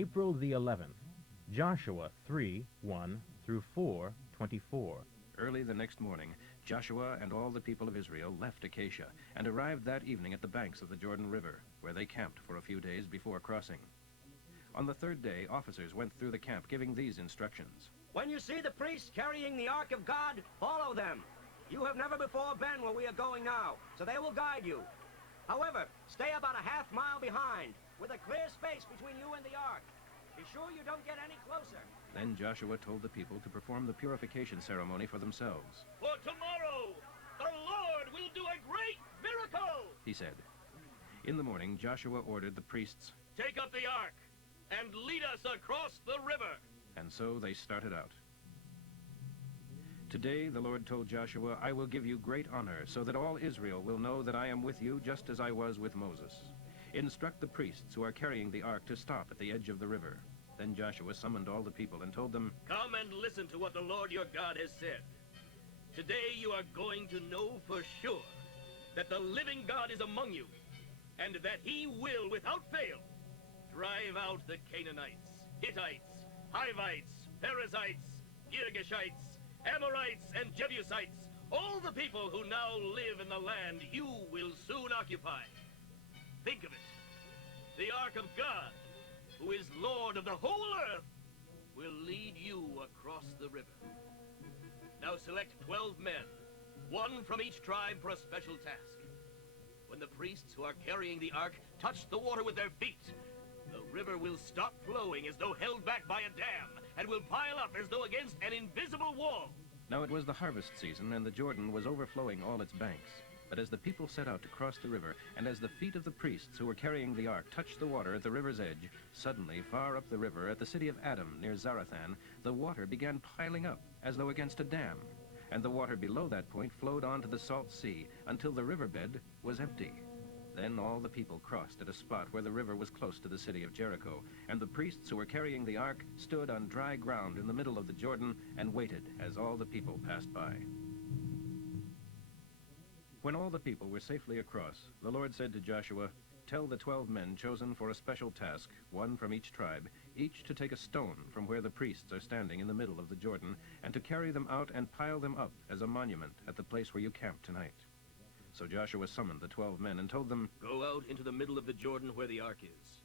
April the 11th, Joshua 3:1 through 4:24. Early the next morning, Joshua and all the people of Israel left Acacia and arrived that evening at the banks of the Jordan River, where they camped for a few days before crossing. On the third day, officers went through the camp giving these instructions. When you see the priests carrying the Ark of God, follow them. You have never before been where we are going now, so they will guide you. However, stay about a half-mile behind, with a clear space between you and the Ark. Be sure you don't get any closer. Then Joshua told the people to perform the purification ceremony for themselves. For tomorrow, the Lord will do a great miracle, He said. In the morning, Joshua ordered the priests, take up the Ark and lead us across the river. and so they started out. Today the Lord told Joshua, I will give you great honor, so that all Israel will know that I am with you, just as I was with Moses. Instruct the priests who are carrying the ark to stop at the edge of the river. Then Joshua summoned all the people and told them, Come and listen to what the Lord your God has said. Today you are going to know for sure that the living God is among you, and that he will, without fail, drive out the Canaanites, Hittites, Hivites, Perizzites, Girgashites, Amorites, and Jebusites, all the people who now live in the land you will soon occupy. Think of it. The Ark of God, who is Lord of the whole earth, will lead you across the river. Now select 12 men, one from each tribe for a special task. When the priests who are carrying the ark touch the water with their feet, the river will stop flowing as though held back by a dam, and will pile up as though against an invisible wall. Now it was the harvest season, and the Jordan was overflowing all its banks. But as the people set out to cross the river, and as the feet of the priests who were carrying the ark touched the water at the river's edge, suddenly, far up the river, at the city of Adam, near Zarathan, the water began piling up, as though against a dam. And the water below that point flowed on to the salt sea, until the riverbed was empty. Then all the people crossed at a spot where the river was close to the city of Jericho, and the priests who were carrying the ark stood on dry ground in the middle of the Jordan and waited as all the people passed by. When all the people were safely across, the Lord said to Joshua, Tell the 12 men chosen for a special task, one from each tribe, each to take a stone from where the priests are standing in the middle of the Jordan, and to carry them out and pile them up as a monument at the place where you camp tonight. So Joshua summoned the 12 men and told them, Go out into the middle of the Jordan where the ark is.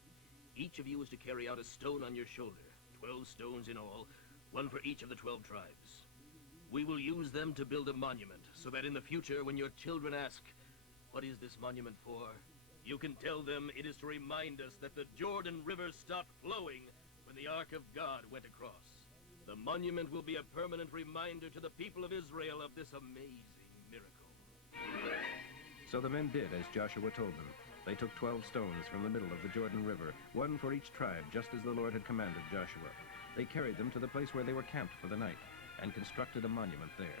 Each of you is to carry out a stone on your shoulder, 12 stones in all, one for each of the 12 tribes. We will use them to build a monument, so that in the future, when your children ask, What is this monument for? You can tell them it is to remind us that the Jordan River stopped flowing when the Ark of God went across. The monument will be a permanent reminder to the people of Israel of this amazing miracle. So the men did as Joshua told them. They took 12 stones from the middle of the Jordan River, one for each tribe, just as the Lord had commanded Joshua. They carried them to the place where they were camped for the night, and constructed a monument there.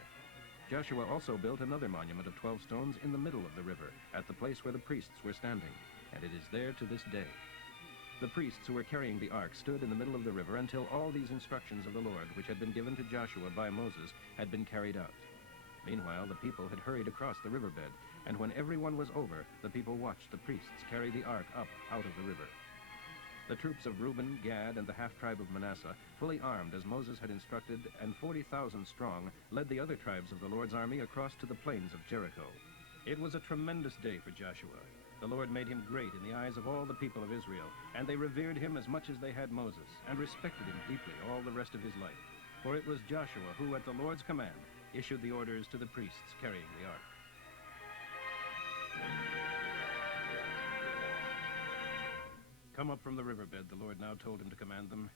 Joshua also built another monument of 12 stones in the middle of the river, at the place where the priests were standing, and it is there to this day. The priests who were carrying the ark stood in the middle of the river until all these instructions of the Lord, which had been given to Joshua by Moses, had been carried out. Meanwhile, the people had hurried across the riverbed, and when everyone was over, the people watched the priests carry the ark up out of the river. The troops of Reuben, Gad, and the half-tribe of Manasseh, fully armed as Moses had instructed, and 40,000 strong, led the other tribes of the Lord's army across to the plains of Jericho. It was a tremendous day for Joshua. The Lord made him great in the eyes of all the people of Israel, and they revered him as much as they had Moses, and respected him deeply all the rest of his life. For it was Joshua who, at the Lord's command, issued the orders to the priests carrying the ark. Come up from the riverbed, the Lord now told him to command them.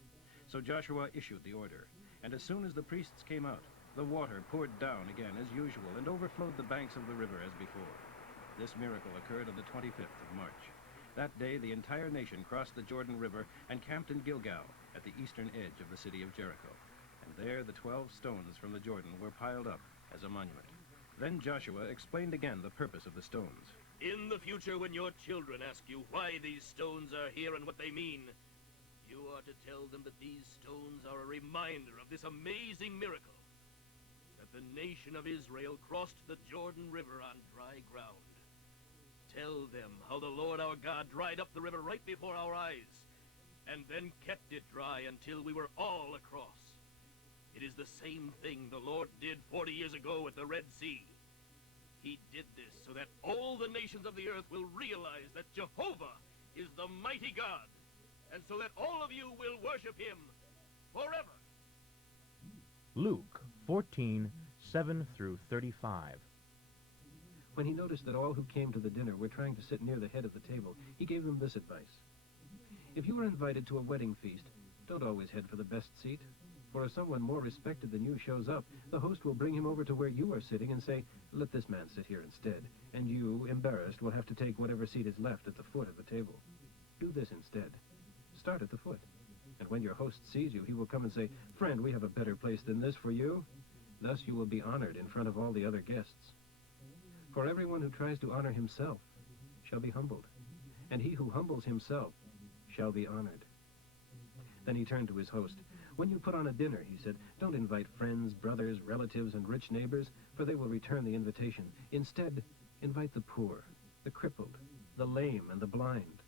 So Joshua issued the order, and as soon as the priests came out, the water poured down again as usual and overflowed the banks of the river as before. This miracle occurred on the 25th of March. That day the entire nation crossed the Jordan River and camped in Gilgal at the eastern edge of the city of Jericho. And there the 12 stones from the Jordan were piled up as a monument. Then Joshua explained again the purpose of the stones. In the future, when your children ask you why these stones are here and what they mean, you are to tell them that these stones are a reminder of this amazing miracle, that the nation of Israel crossed the Jordan River on dry ground. Tell them how the Lord our God dried up the river right before our eyes, and then kept it dry until we were all across. It is the same thing the Lord did 40 years ago at the Red Sea. He did this so that all the nations of the earth will realize that Jehovah is the mighty God, and so that all of you will worship him forever. Luke 14:7 through 35. When he noticed that all who came to the dinner were trying to sit near the head of the table, he gave them this advice. If you are invited to a wedding feast, don't always head for the best seat. For if someone more respected than you shows up, the host will bring him over to where you are sitting and say, "Let this man sit here instead," and you, embarrassed, will have to take whatever seat is left at the foot of the table. Do this instead. Start at the foot. And when your host sees you, he will come and say, "Friend, we have a better place than this for you." Thus you will be honored in front of all the other guests. For everyone who tries to honor himself shall be humbled, and he who humbles himself shall be honored. Then he turned to his host. When you put on a dinner, he said, don't invite friends, brothers, relatives, and rich neighbors, for they will return the invitation. Instead, invite the poor, the crippled, the lame, and the blind.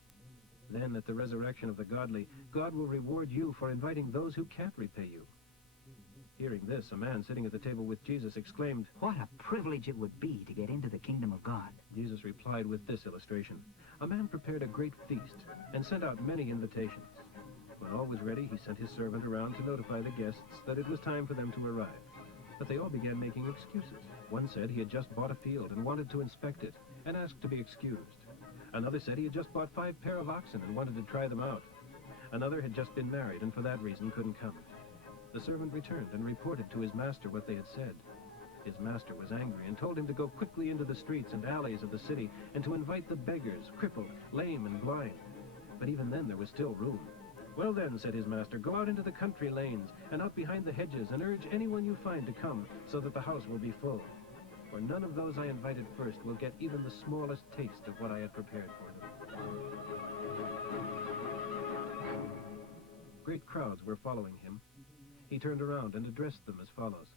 Then, at the resurrection of the godly, God will reward you for inviting those who can't repay you. Hearing this, a man sitting at the table with Jesus exclaimed, What a privilege it would be to get into the kingdom of God. Jesus replied with this illustration. A man prepared a great feast and sent out many invitations. When all was ready, he sent his servant around to notify the guests that it was time for them to arrive. But they all began making excuses. One said he had just bought a field and wanted to inspect it and asked to be excused. Another said he had just bought 5 pair of oxen and wanted to try them out. Another had just been married and for that reason couldn't come. The servant returned and reported to his master what they had said. His master was angry and told him to go quickly into the streets and alleys of the city and to invite the beggars, crippled, lame, and blind. But even then there was still room. Well then, said his master, go out into the country lanes and out behind the hedges and urge anyone you find to come so that the house will be full. For none of those I invited first will get even the smallest taste of what I had prepared for them. Great crowds were following him. He turned around and addressed them as follows.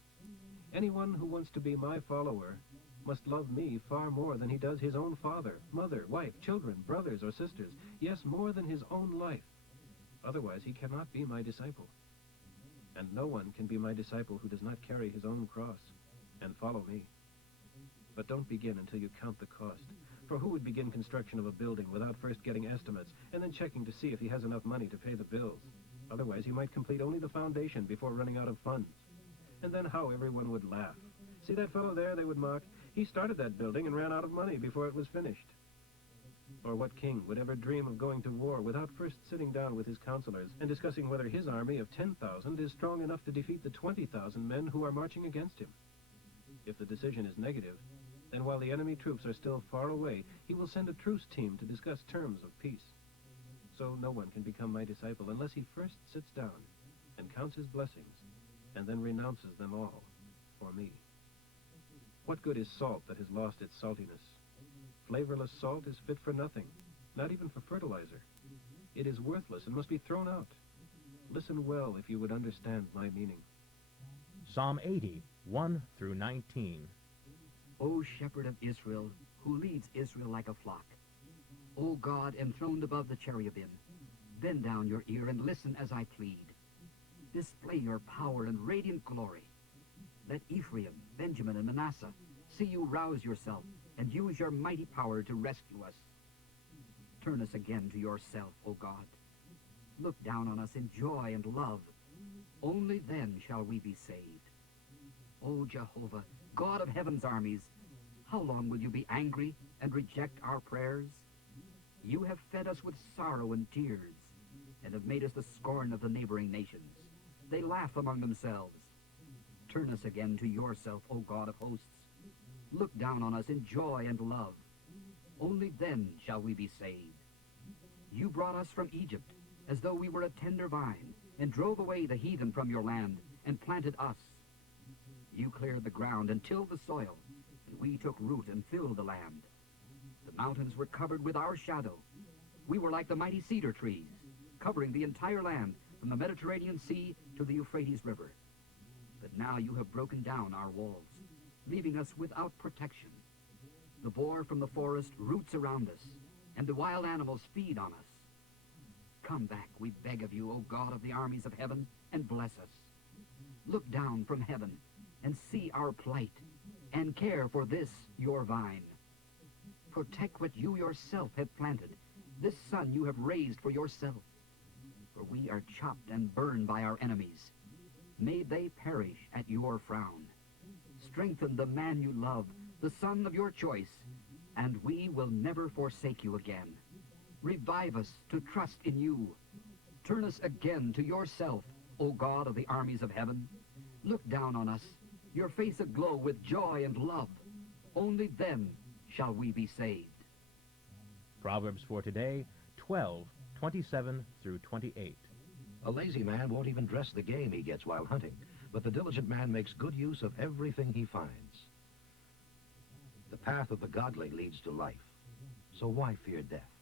Anyone who wants to be my follower must love me far more than he does his own father, mother, wife, children, brothers, or sisters, yes, more than his own life. Otherwise, he cannot be my disciple. And no one can be my disciple who does not carry his own cross and follow me. But don't begin until you count the cost. For who would begin construction of a building without first getting estimates and then checking to see if he has enough money to pay the bills? Otherwise, he might complete only the foundation before running out of funds. And then how everyone would laugh. See that fellow there, they would mock. He started that building and ran out of money before it was finished. Or what king would ever dream of going to war without first sitting down with his counselors and discussing whether his army of 10,000 is strong enough to defeat the 20,000 men who are marching against him? If the decision is negative, then while the enemy troops are still far away, he will send a truce team to discuss terms of peace. So no one can become my disciple unless he first sits down and counts his blessings and then renounces them all for me. What good is salt that has lost its saltiness? Flavorless salt is fit for nothing, not even for fertilizer. It is worthless and must be thrown out. Listen well if you would understand my meaning. Psalm 80, 1 through 19. O shepherd of Israel, who leads Israel like a flock. O God, enthroned above the cherubim, bend down your ear and listen as I plead. Display your power and radiant glory. Let Ephraim, Benjamin, and Manasseh see you rouse yourself and use your mighty power to rescue us. Turn us again to yourself, O God. Look down on us in joy and love. Only then shall we be saved. O Jehovah, God of heaven's armies, how long will you be angry and reject our prayers? You have fed us with sorrow and tears, and have made us the scorn of the neighboring nations. They laugh among themselves. Turn us again to yourself, O God of hosts. Look down on us in joy and love. Only then shall we be saved. You brought us from Egypt as though we were a tender vine, and drove away the heathen from your land, and planted us. You cleared the ground and tilled the soil, and we took root and filled the land. The mountains were covered with our shadow. We were like the mighty cedar trees, covering the entire land from the Mediterranean Sea to the Euphrates River. But now you have broken down our walls, leaving us without protection. The boar from the forest roots around us, and the wild animals feed on us. come back, we beg of you, O God of the armies of heaven, and bless us. Look down from heaven and see our plight, and care for this, your vine. Protect what you yourself have planted, this son you have raised for yourself. For we are chopped and burned by our enemies. May they perish at your frown. Strengthen the man you love, the son of your choice, and we will never forsake you again. Revive us to trust in you. Turn us again to yourself, O God of the armies of heaven. Look down on us, your face aglow with joy and love. Only then shall we be saved. Proverbs for today, 12:27 through 28. A lazy man won't even dress the game he gets while hunting, but the diligent man makes good use of everything he finds. The path of the godly leads to life, so why fear death?